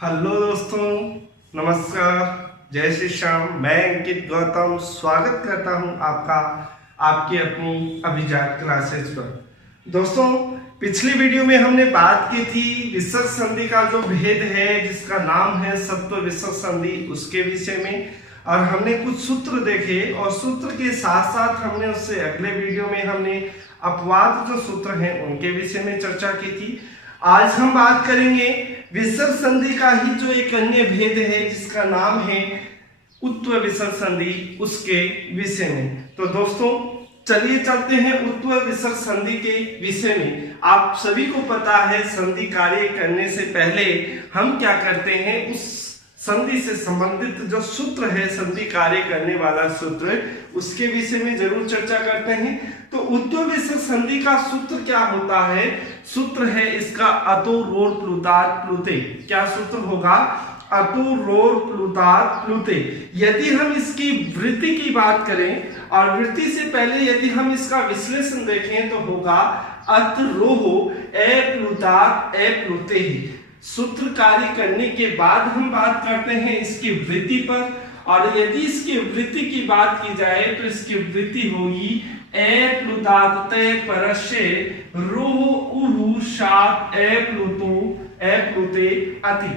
Hello दोस्तों, नमस्कार, जय श्री श्याम। मैं अंकित गौतम स्वागत करता हूं आपका आपकी अपनी अभिजात क्लासेज पर। दोस्तों, पिछली वीडियो में हमने बात की थी विसर्ग संधि का जो भेद है, जिसका नाम है सत्व विसर्ग संधि, उसके विषय में। और हमने कुछ सूत्र देखे और सूत्र के साथ साथ हमने उससे अगले वीडियो में हमने अपवाद जो सूत्र हैं उनके विषय में चर्चा की थी। आज हम बात करेंगे विसर्ग संधि का ही जो एक अन्य भेद है, जिसका नाम है उत्व विसर्ग संधि, उसके विषय में। तो दोस्तों, चलिए चलते हैं उत्व विसर्ग संधि के विषय में। आप सभी को पता है, संधि कार्य करने से पहले हम क्या करते हैं, उस संधि से संबंधित जो सूत्र है, संधि कार्य करने वाला सूत्र, उसके विषय में जरूर चर्चा करते हैं। तो उत्व विसर्ग संधि का सूत्र क्या होता है? सूत्र है इसका अतो रोर प्लुतात् प्लुते। क्या सूत्र होगा? अतो रोर प्लुतात् प्लुते। यदि हम इसकी वृत्ति की बात करें और वृत्ति से पहले यदि हम इसका विश्लेषण देखें तो होगा अत रोह ए प्लुतात् ए प्लुते। सूत्र कार्य करने के बाद हम बात करते हैं इसकी वृत्ति पर, और यदि इसकी वृत्ति की बात की जाए तो इसकी वृत्ति होगी ए प्लुतात् ते परस्य रोह उहु शात ए प्लुतो ए प्लुते अति।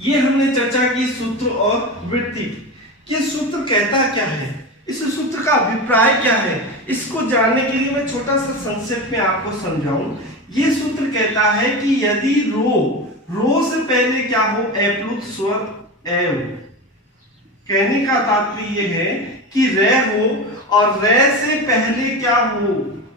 ये हमने चर्चा की सूत्र और वृत्ति की। ये सूत्र कहता क्या है, इस सूत्र का अभिप्राय क्या है, इसको जानने के लिए मैं छोटा सा संक्षेप में आपको समझाऊं। ये सूत्र कहता है कि यदि रो से पहले क्या हो, एप्लुत स्वर एव। कहने का तात्पर्य ये है कि रे हो और रे से पहले क्या हो,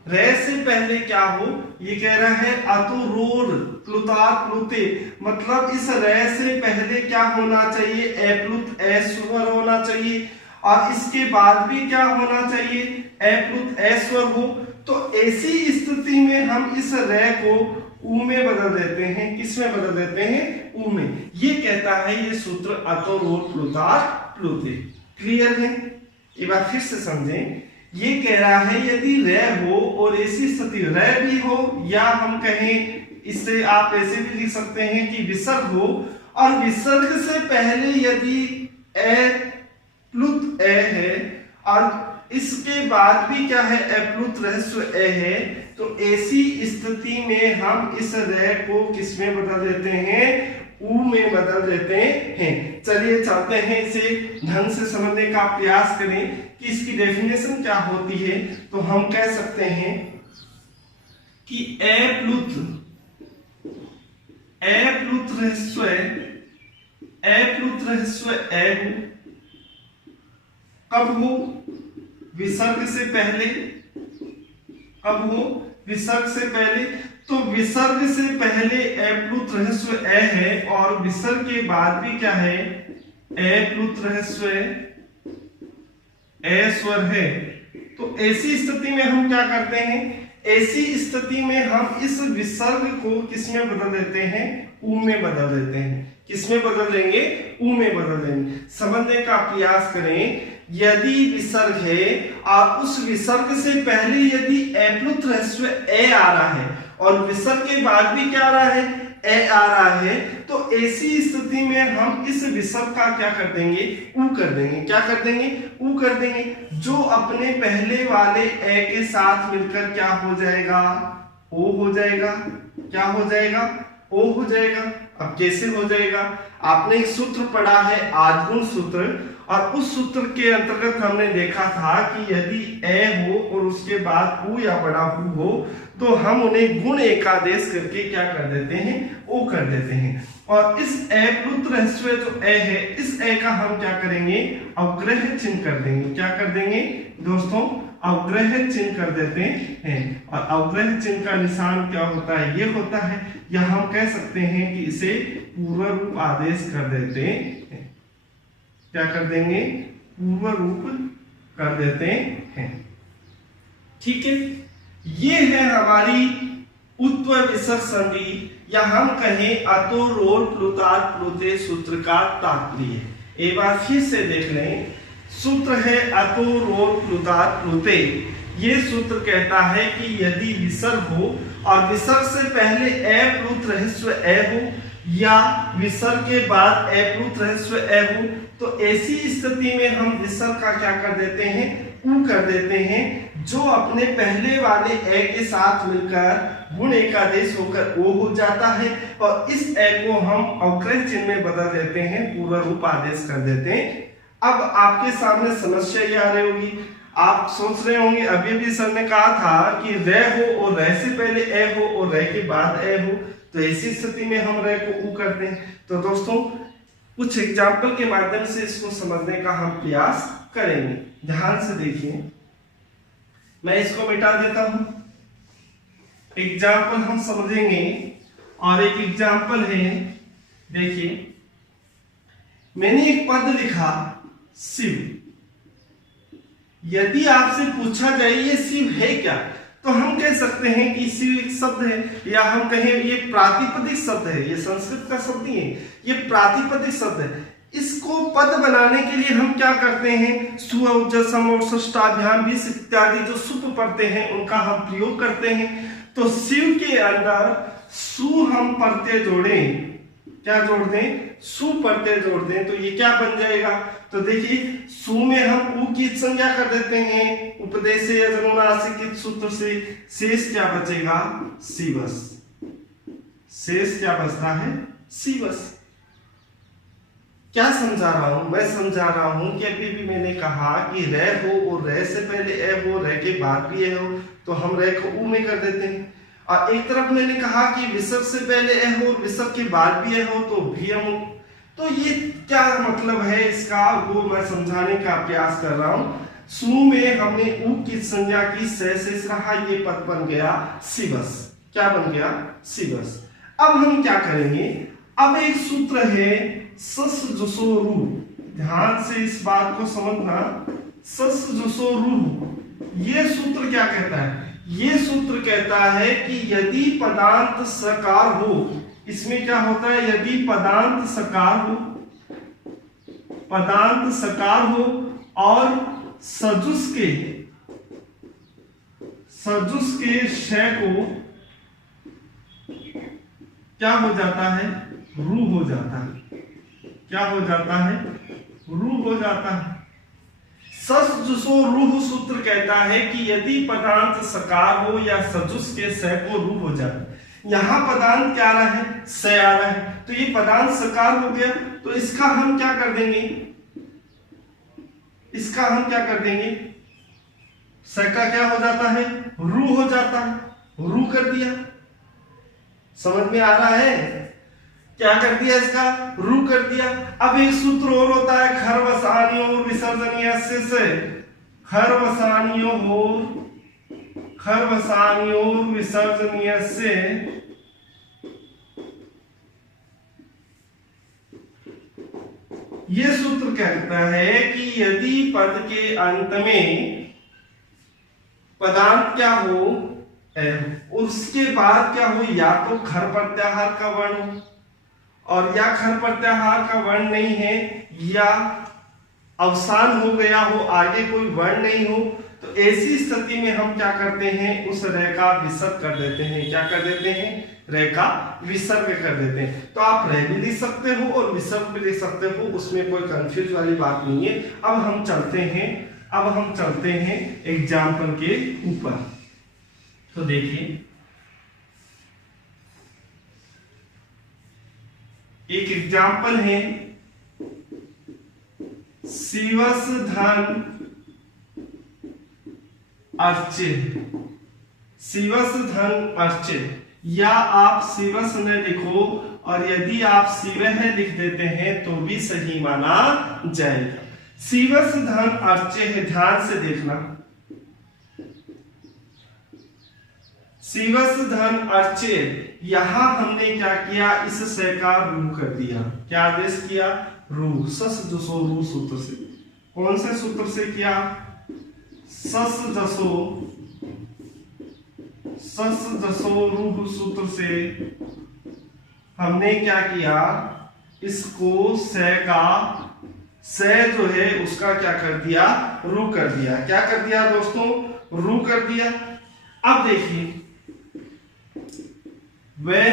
रे से पहले क्या हो, ये कह रहा है अतो रोर प्लुतात् प्लुते। मतलब इस रे से पहले क्या होना चाहिए, एप्लुत ए स्वर होना चाहिए, और इसके बाद भी क्या होना चाहिए, एप्लुत ए स्वर हो। तो ऐसी स्थिति में हम इस रे को ऊ में बदल देते हैं। किस में बदल देते हैं? ऊ में। ये कहता है ये सूत्र अतो रोर प्लुतात् प्लुते। क्लियर है? एक बार फिर से समझें। ये कह रहा है यदि रे हो और ऐसी स्थिति रे भी हो, या हम कहें, इससे आप ऐसे भी लिख सकते हैं कि विसर्ग हो और विसर्ग से पहले यदि ए प्लुत ए है और इसके बाद भी क्या है, एप्लुत रहस्व ए है, तो ऐसी स्थिति में हम इस रे को किस में बदल देते हैं? ऊ में बदल देते हैं। चलिए चलते हैं, इसे ढंग से समझने का प्रयास करें कि इसकी डेफिनेशन क्या होती है। तो हम कह सकते हैं कि एप्लुत रहस्व ए कब हो? विसर्ग से पहले। कब हो? विसर्ग से पहले। तो विसर्ग से पहले एप्लुत रहस्व ए है और विसर्ग के बाद भी क्या है, एप्लुत रहस्व ए स्वर है। तो ऐसी स्थिति में हम क्या करते हैं, ऐसी स्थिति में हम इस विसर्ग को किस में बदल देते हैं? ऊ में बदल देते हैं। किस में बदल देंगे? ऊ में बदल देंगे। समझने का प्रयास करें। यदि विसर्ग है और उस विसर्ग से पहले यदि एप्लुत रहस्व ए आ रहा है और विसर्ग के बाद भी क्या आ रहा है, ए आ रहा है, तो ऐसी स्थिति में हम इस विसर्ग का क्या कर देंगे? ऊ कर देंगे। क्या कर देंगे? ऊ कर देंगे, जो अपने पहले वाले ए के साथ मिलकर क्या हो जाएगा? ओ हो जाएगा। क्या हो जाएगा? ओ हो जाएगा। अब कैसे हो जाएगा? आपने एक सूत्र पढ़ा है, आद्गुण सूत्र, और उस सूत्र के अंतर्गत हमने देखा था कि यदि ए हो और उसके बाद ऊ या बड़ा हु हो, तो हम उन्हें गुण एकादेश करके क्या कर देते हैं? ओ कर देते हैं। और इस एप्लुत रहस्व जो ए है, इस ए का हम क्या करेंगे? अवग्रह चिन्ह कर देंगे। क्या कर देंगे दोस्तों? अवग्रह चिन्ह कर देते हैं। और अवग्रह चिन्ह का निशान क्या होता है? ये होता है, या हम कह सकते हैं कि इसे पूर्व रूप आदेश कर देते हैं। क्या कर देंगे? पूर्व रूप कर देते हैं। ठीक है, ये है हमारी उत्व विसर्ग संधि, या हम कहें अतो रोर प्लुतात् प्लुते सूत्र का तात्पर्य। एक बार फिर से देख लें। सूत्र है अतो रोर प्लुतात् प्लुते। ये सूत्र कहता है कि यदि विसर्ग हो और विसर्ग से पहले ए प्लुत रहस्व ए हो, या विसर्ग के बाद एप्लुत ह्रस्व ए हो, तो ऐसी स्थिति में हम विसर्ग का क्या कर देते हैं, ऊ कर देते हैं, जो अपने पहले वाले ए के साथ मिलकर गुण एकादेश होकर ओ हो जाता है, और इस ए को हम अवक्रय चिन्ह में बदल देते हैं, पूर्ण रूप आदेश कर देते हैं। अब आपके सामने समस्या ये आ रही होगी, आप सोच रहे होंगे अभी भी सर ने कहा था कि रे हो और रे से पहले ए हो और रे के बाद ए हो, तो ऐसी स्थिति में हम रे को ऊ करते हैं। तो दोस्तों कुछ एग्जाम्पल के माध्यम से इसको समझने का हम प्रयास करेंगे। ध्यान से देखिए, मैं इसको मिटा देता हूं, एग्जाम्पल हम समझेंगे। और एक एग्जाम्पल है, देखिए मैंने एक पद लिखा शिव। यदि आपसे पूछा जाए ये शिव है क्या, तो हम कह सकते हैं कि शिव एक शब्द है, या हम कहें ये प्रातिपदिक शब्द है, ये संस्कृत का शब्द नहीं है, ये प्रातिपदिक शब्द है। इसको पद बनाने के लिए हम क्या करते हैं, सु औ सम और षष्ठाभ्याम भी इत्यादि जो सुप पढ़ते हैं उनका हम प्रयोग करते हैं। तो शिव के अंदर सु हम प्रत्यय जोड़ें, क्या जोड़ दें, सु प्रत्यय जोड़ दें, तो ये क्या बन जाएगा। तो देखिए सु में हम ऊ की संज्ञा कर देते हैं, उपदेश से यजनुनासिक सूत्र से, शेष क्या बचेगा, शिवस। शेष क्या बचता है, शिवस। क्या समझा रहा हूं, मैं समझा रहा हूं कि अभी भी मैंने कहा कि रे हो और रे से पहले ए हो, रे के बाद भी ए हो, तो हम रे को ऊ में कर देते हैं। और एक तरफ मैंने कहा कि विसर्ग से पहले ए हो और विसर्ग के बाद भी ए हो, तो भी हम, तो ये क्या मतलब है इसका, वो मैं समझाने का प्रयास कर रहा हूं। सु में हमने ऊ की संज्ञा की, शेष रहा, ये पद बन गया शिवस। क्या बन गया, शिवस। अब हम क्या करेंगे, अब एक सूत्र है सस जसो रू, ध्यान से इस बात को समझना, सस जसो रू, ये सूत्र क्या कहता है, ये सूत्र कहता है कि यदि पदांत सकार हो, इसमें क्या होता है, यदि पदांत सकार हो, पदांत सकार हो और सजुस के शय को क्या हो जाता है, रू हो जाता है, क्या हो जाता है, रू हो जाता है। सस जुसो रूह सूत्र कहता है कि यदि पदांत सकार हो या सजुस के स को रू हो जाए। यहां पदांत क्या आ रहा है, स आ रहा है, तो ये पदांत सकार हो गया, तो इसका हम क्या कर देंगे, इसका हम क्या कर देंगे, स का क्या हो जाता है, रू हो जाता है, रू कर दिया। समझ में आ रहा है, क्या कर दिया, इसका रू कर दिया। अब एक सूत्र और होता है खरवसानियों विसर्जनीय से, खरवसानियों विसर्जनीय से, ये सूत्र कहता है कि यदि पद के अंत में पदांत क्या हो, उसके बाद क्या हो, या तो खर प्रत्याहार का वर्ण हो, और या खर प्रत्याहार का वर्ण नहीं है, या अवसान हो गया हो, आगे कोई वर्ण नहीं हो, तो ऐसी स्थिति में हम क्या करते हैं, उस रे का विसर्ग कर देते हैं। क्या कर देते हैं, रे का विसर्ग कर देते हैं। तो आप रे भी लिख सकते हो और विसर्ग भी लिख सकते हो, उसमें कोई कंफ्यूज वाली बात नहीं है। अब हम चलते हैं एग्जाम्पल के ऊपर। तो देखिए एक एग्जाम्पल है, शिवस धन अर्चे, शिवस धन अर्चे, या आप शिवस न लिखो और यदि आप शिवह लिख देते हैं तो भी सही माना जाएगा। शिवस धन अर्चे है, ध्यान से देखना, शिवस धन अर्चे, यहां हमने क्या किया, इस से का रू कर दिया। क्या आदेश किया, रू, सस जसो रू सूत्र से। कौन से सूत्र से किया, सस जसो रू सूत्र से हमने क्या किया, इसको से का, से जो है उसका क्या कर दिया, रू कर दिया। क्या कर दिया दोस्तों, रू कर दिया। अब देखिए वह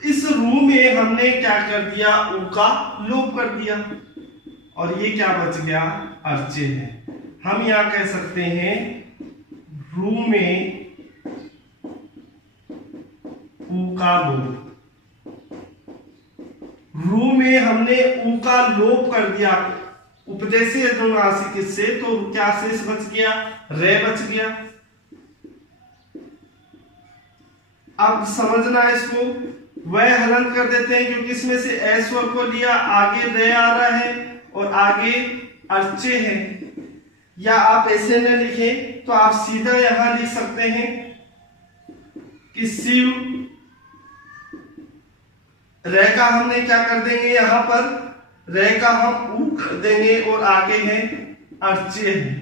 इस रू में हमने क्या कर दिया, ऊ का लोप कर दिया और ये क्या बच गया, अर्चे है। हम यहां कह सकते हैं रू में ऊ का लोप। रू में हमने ऊ का लोप कर दिया उपदेशीय अनुनासिक से, तो क्या शेष बच गया, रे बच गया। अब समझना है इसको, वह हलन कर देते हैं क्योंकि इसमें से ए स्वर को लिया, आगे रे आ रहा है और आगे अर्चे है। या आप ऐसे न लिखें तो आप सीधा यहां लिख सकते हैं कि शिव, रे का हमने क्या कर देंगे, यहां पर रे का हम ऊ कर देंगे और आगे है अर्चे है।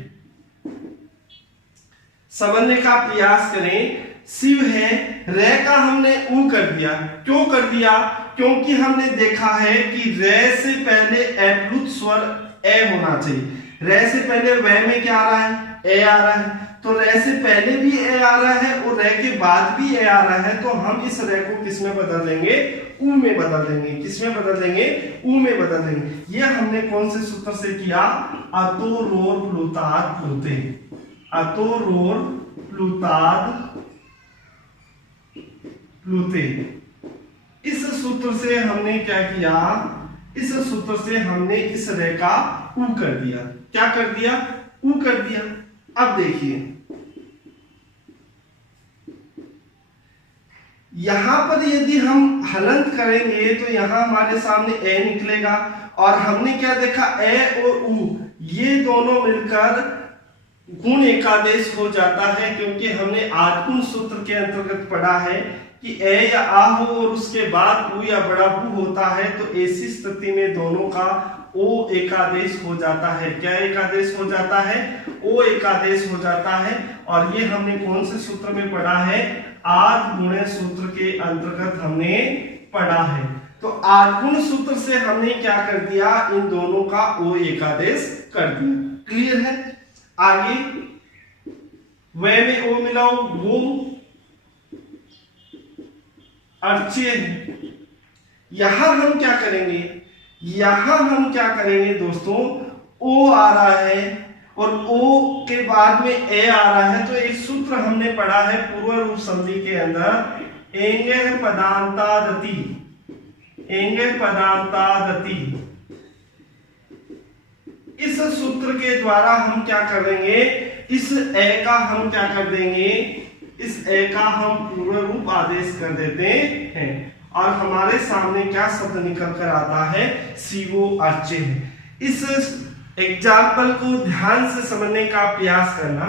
समझने का प्रयास करें, शिव है, रे का हमने ऊ कर दिया। क्यों कर दिया, क्योंकि हमने देखा है कि रे से पहले एप्लुत स्वर ए होना चाहिए। रे से पहले वे में क्या आ रहा है, ए आ रहा है, तो रे से पहले भी ए आ रहा है और रे के बाद भी ए आ रहा है, तो हम इस रे को किस में बदल देंगे, ऊ में बदल देंगे। किस में बदल देंगे, ऊ में बदल देंगे। ये हमने कौन से सूत्र से किया, अतो रोर प्लुताद प्लुते, अतो रोर प्लुताद प्लुते। इस सूत्र से हमने क्या किया, इस सूत्र से हमने इस रे का ऊ कर दिया। क्या कर दिया, ऊ कर दिया। अब देखिए यहां पर यदि हम हलंत करेंगे तो यहां हमारे सामने ए निकलेगा और हमने क्या देखा, ए और ऊ ये दोनों मिलकर गुण एकादेश हो जाता है, क्योंकि हमने आत्मगुण सूत्र के अंतर्गत पढ़ा है कि ए या आ हो और उसके बाद ऊ या बड़ा हु होता है, तो ऐसी स्थिति में दोनों का ओ एकादेश हो जाता है। क्या एकादेश हो जाता है, ओ एकादेश हो जाता है। और ये हमने कौन से सूत्र में पढ़ा है, आद गुणे सूत्र के अंतर्गत हमने पढ़ा है। तो आदगुण सूत्र से हमने क्या कर दिया, इन दोनों का ओ एकादेश कर दिया। क्लियर है। आगे वे में ओ मिलाओ, वो अर्चे। यहां हम क्या करेंगे, यहां हम क्या करेंगे दोस्तों, ओ आ रहा है और ओ के बाद में ए आ रहा है, तो एक सूत्र हमने पढ़ा है पूर्व रूप संधि के अंदर, एंगे पदांतादति, एंगे पदांतादति। इस सूत्र के द्वारा हम क्या करेंगे, इस ए का हम क्या कर देंगे, इस ए का हम पूर्व रूप आदेश कर देते हैं और हमारे सामने क्या शब्द निकल कर आता है, सीवो अर्चे है। इस एग्जाम्पल को ध्यान से समझने का प्रयास करना।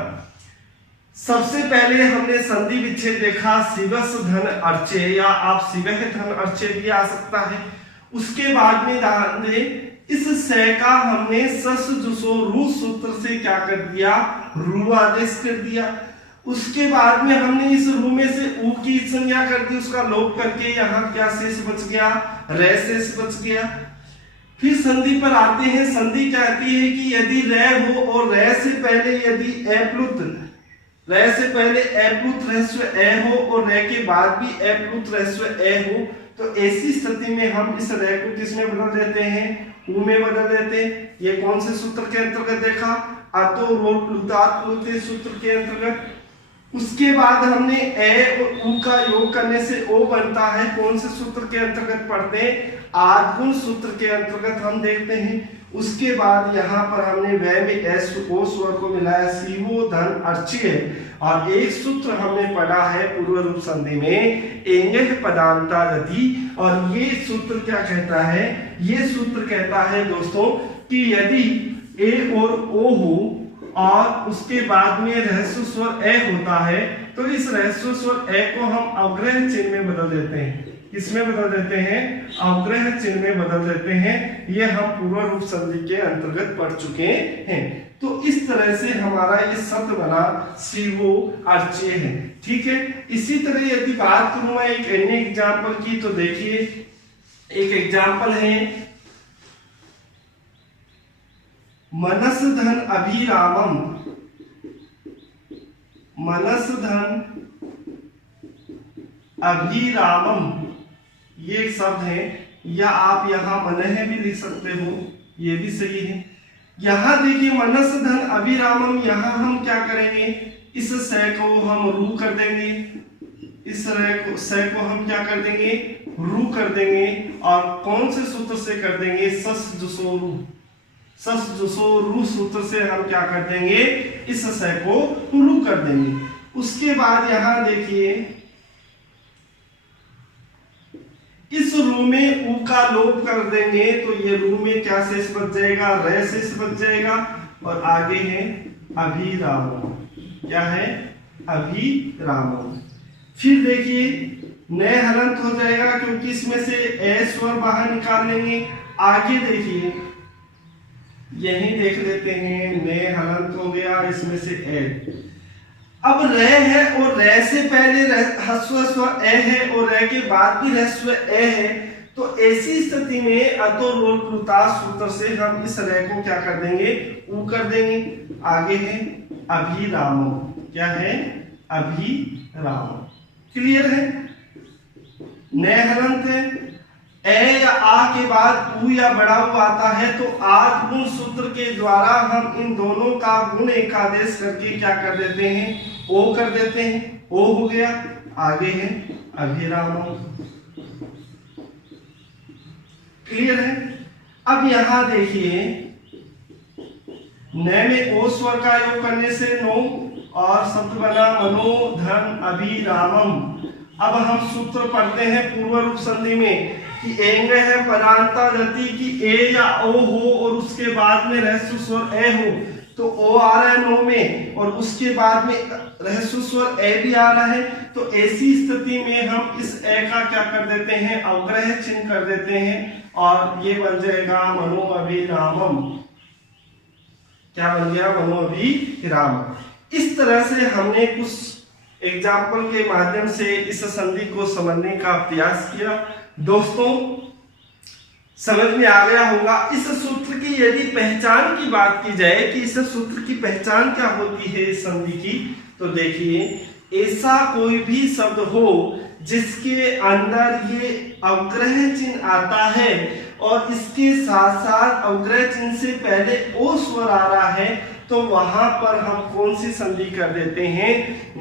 सबसे पहले हमने संधि विच्छेद देखा, शिवस धन अर्चे, या आप शिवह धन अर्चे भी आ सकता है। उसके बाद में ध्यान दें, इस से का हमने सस जुसो रू सूत्र से क्या कर दिया, रू आदेश कर दिया। उसके बाद में हमने इस रू में से ऊ की संज्ञा कर दी, उसका लोप करके यहाँ क्या शेष बच गया, रे शेष बच गया। फिर संधि पर आते हैं। संधि कहती है कि यदि रे हो और रे से पहले यदि एप्लुत, रे से पहले एप्लुत ह्रस्व ए हो और रे के बाद भी एप्लुत ह्रस्व ए हो, तो ऐसी स्थिति में हम इस रे को किसमें बदल देते हैं, ऊ में बदल देते हैं। ये कौन से सूत्र के अंतर्गत देखा, अतो रोर प्लुताद प्लुते सूत्र के अंतर्गत। उसके बाद हमने ए और ऊ का योग करने से ओ बनता है। कौन से सूत्र के अंतर्गत पढ़ते हैं, आदगुण सूत्र के अंतर्गत हम देखते हैं। उसके बाद यहाँ पर हमने वह में एस ओ स्वर को मिलाया, सीवो धन अर्चे, और एक सूत्र हमने पढ़ा है पूर्व रूप संधि में, एंगे पदांतादति। और ये सूत्र क्या कहता है, ये सूत्र कहता है दोस्तों कि यदि ए और ओ हो और उसके बाद में रहस्व स्वर ए होता है, तो इस रहस्व स्वर ए को हम अवग्रह चिन्ह में बदल देते हैं। किसमें बदल देते हैं, अवग्रह चिन्ह में बदल देते हैं। ये हम पूर्व रूप संधि के अंतर्गत पढ़ चुके हैं। तो इस तरह से हमारा ये शब्द बना सीवो अर्चे है। ठीक है। इसी तरह यदि बात करूं मैं एक अन्य एग्जाम्पल की, तो देखिए एक एग्जाम्पल है, मनस धन अभिरामम, मनस धन अभिरामम। ये एक शब्द है, या आप यहाँ मनः भी लिख सकते हो, ये भी सही है। यहाँ देखिए मनस धन अभिरामम, यहाँ हम क्या करेंगे, इस स को हम रू कर देंगे, इस स को हम क्या कर देंगे, रू कर देंगे। और कौन से सूत्र से कर देंगे, सस जुसो रू, सस जुसो रू सूत्र से हम क्या कर देंगे, इस स को रू कर देंगे। उसके बाद यहाँ देखिए इस रू में ऊ का लोप कर देंगे, तो ये रू में क्या शेष बच जाएगा, रे शेष बच जाएगा। और आगे है अभिरामो, क्या है, अभिरामो। फिर देखिए नए हलंत हो जाएगा, क्योंकि इसमें से ए स्वर बाहर निकाल लेंगे। आगे देखिए यही देख लेते हैं, नए हलंत हो गया, इसमें से ए। अब रे है और रे से पहले ह्रस्व स्वर ए है और रे के बाद भी ह्रस्व ए है, तो ऐसी स्थिति में अतो लोप लुतास सूत्र से हम इस रे को क्या कर देंगे, ऊ कर देंगे। आगे है अभिरामो, क्या है, अभिरामो। क्लियर है। नए हलंत है, ए या आ के बाद ऊ या बड़ा ऊ आता है, तो आठ गुण सूत्र के द्वारा हम इन दोनों का गुण एकादेश करके क्या कर देते हैं, ओ कर देते हैं। ओ हो गया। आगे है अभिरामो। क्लियर है। अब यहां देखिए न में ओ स्वर का योग करने से नो, और शब्द बना मनो धन अभिरामम। अब हम सूत्र पढ़ते हैं पूर्व रूप संधि में कि एंग है परांता गति की ए या ओ हो और उसके बाद में ह्रस्व स्वर ए हो, तो ओ आ रहा है नो में और उसके बाद में ह्रस्व स्वर ए भी आ रहा है। तो ऐसी स्थिति में हम इस ए का क्या कर देते हैं, अवग्रह चिन्ह कर देते हैं और ये बन जाएगा मनो अभिरामम। क्या बन गया, मनो अभिरामम। इस तरह से हमने कुछ एग्जाम्पल के माध्यम से इस संधि को समझने का प्रयास किया। दोस्तों समझ में आ गया होगा। इस सूत्र की यदि पहचान की बात की जाए कि इस सूत्र की पहचान क्या होती है इस संधि की, तो देखिए ऐसा कोई भी शब्द हो जिसके अंदर ये अवग्रह चिन्ह आता है और इसके साथ साथ अवग्रह चिन्ह से पहले ओ स्वर आ रहा है, तो वहां पर हम कौन सी संधि कर देते हैं,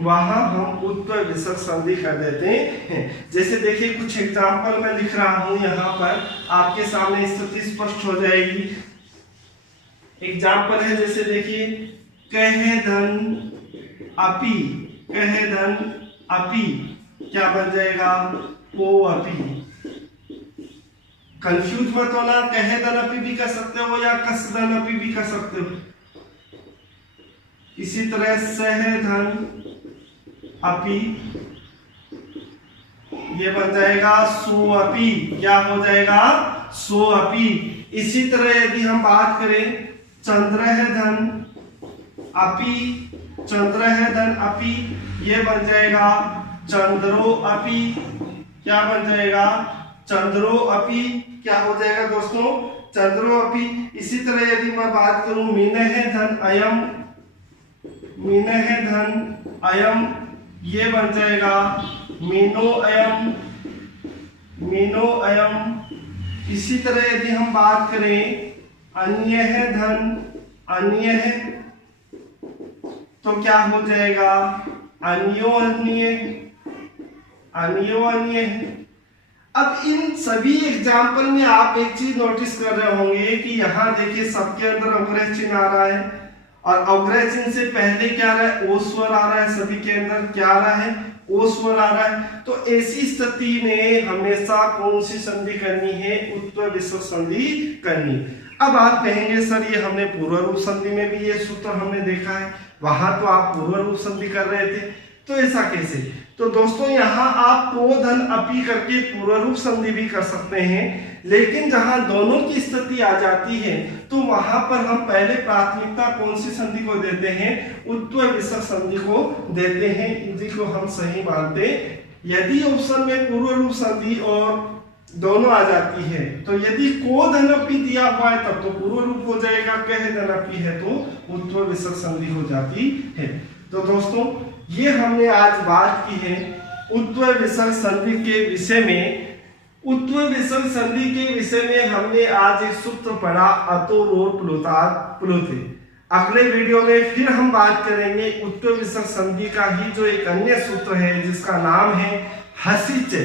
वहां हम उत्तर विसर्ग संधि कर देते हैं। जैसे देखिए कुछ एग्जाम्पल मैं लिख रहा हूं, यहां पर आपके सामने स्थिति स्पष्ट हो जाएगी। एग्जाम्पल है, जैसे देखिए कह धन अपि, कह धन अपि क्या बन जाएगा, ओ अपि। कंफ्यूज मत होना, कह धन अपि भी कर सकते हो या कस धन अपि भी कर सकते हो। इसी तरह सह धन अपि ये बन जाएगा सो अपि, क्या हो जाएगा, सो अपि। इसी तरह यदि हम बात करें चंद्र धन अपि, चंद्र धन अपि ये बन जाएगा चंद्रो अपि, क्या बन जाएगा, चंद्रो अपि। क्या हो जाएगा दोस्तों, चंद्रो अपि। इसी तरह यदि मैं बात करूं मीनः धन अयम, मीनः धन अयम ये बन जाएगा मीनो अयम, मीनो अयम। इसी तरह यदि हम बात करें अन्य धन अन्य, तो क्या हो जाएगा, अन्यो अन्य, अन्यो अन्य। अब इन सभी एग्जाम्पल में आप एक चीज नोटिस कर रहे होंगे कि यहाँ देखिए सबके अंदर अवग्रह चिन्ह आ रहा है और अवग्रह चिन्ह से पहले क्या आ रहा है, ओ स्वर आ रहा है। सभी के अंदर क्या आ रहा है, ओ स्वर आ रहा है। तो ऐसी स्थिति में हमेशा कौन सी संधि करनी है, उत्तर विसर्ग संधि करनी। अब आप कहेंगे सर ये हमने पूर्व रूप संधि में भी ये सूत्र हमने देखा है, वहां तो आप पूर्व रूप संधि कर रहे थे, तो ऐसा कैसे। तो दोस्तों यहाँ आप को धन अपि करके पूर्व रूप संधि भी कर सकते हैं, लेकिन जहां दोनों की स्थिति आ जाती है तो वहां पर हम पहले प्राथमिकता कौन सी संधि को देते हैं, उत्तर विसर्ग संधि को देते हैं। इसी को हम सही मानते। यदि ऑप्शन में पूर्व रूप संधि और दोनों आ जाती है, तो यदि को धन अपि दिया हुआ है तब तो पूर्व रूप हो जाएगा, कह धन अपि है तो उत्तर विसर्ग संधि हो जाती है। तो दोस्तों ये हमने आज बात की है उत्तर विसर्ग संधि के विषय में। उत्तर विसर्ग संधि के विषय में हमने आज एक सूत्र पढ़ा, अतो रोर प्लुताद प्लुते। अगले वीडियो में फिर हम बात करेंगे उत्तर विसर्ग संधि का ही जो एक अन्य सूत्र है जिसका नाम है हसीचे।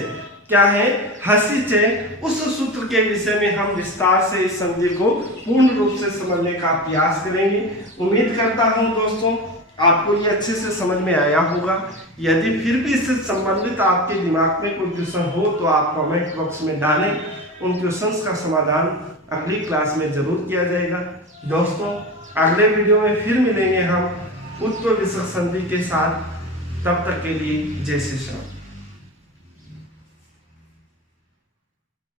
क्या है? हसीचे। उस सूत्र के विषय में हम विस्तार से इस संधि को पूर्ण रूप से समझने का प्रयास करेंगे। उम्मीद करता हूं दोस्तों आपको ये अच्छे से समझ में आया होगा। यदि फिर भी इससे संबंधित आपके दिमाग में कोई क्वेश्चन हो तो आप कमेंट बॉक्स में डालें, उन क्वेश्चंस का समाधान अगली क्लास में जरूर किया जाएगा। दोस्तों अगले वीडियो में फिर मिलेंगे हम उत्तर विसर्ग संधि के साथ। तब तक के लिए जय श्री राम।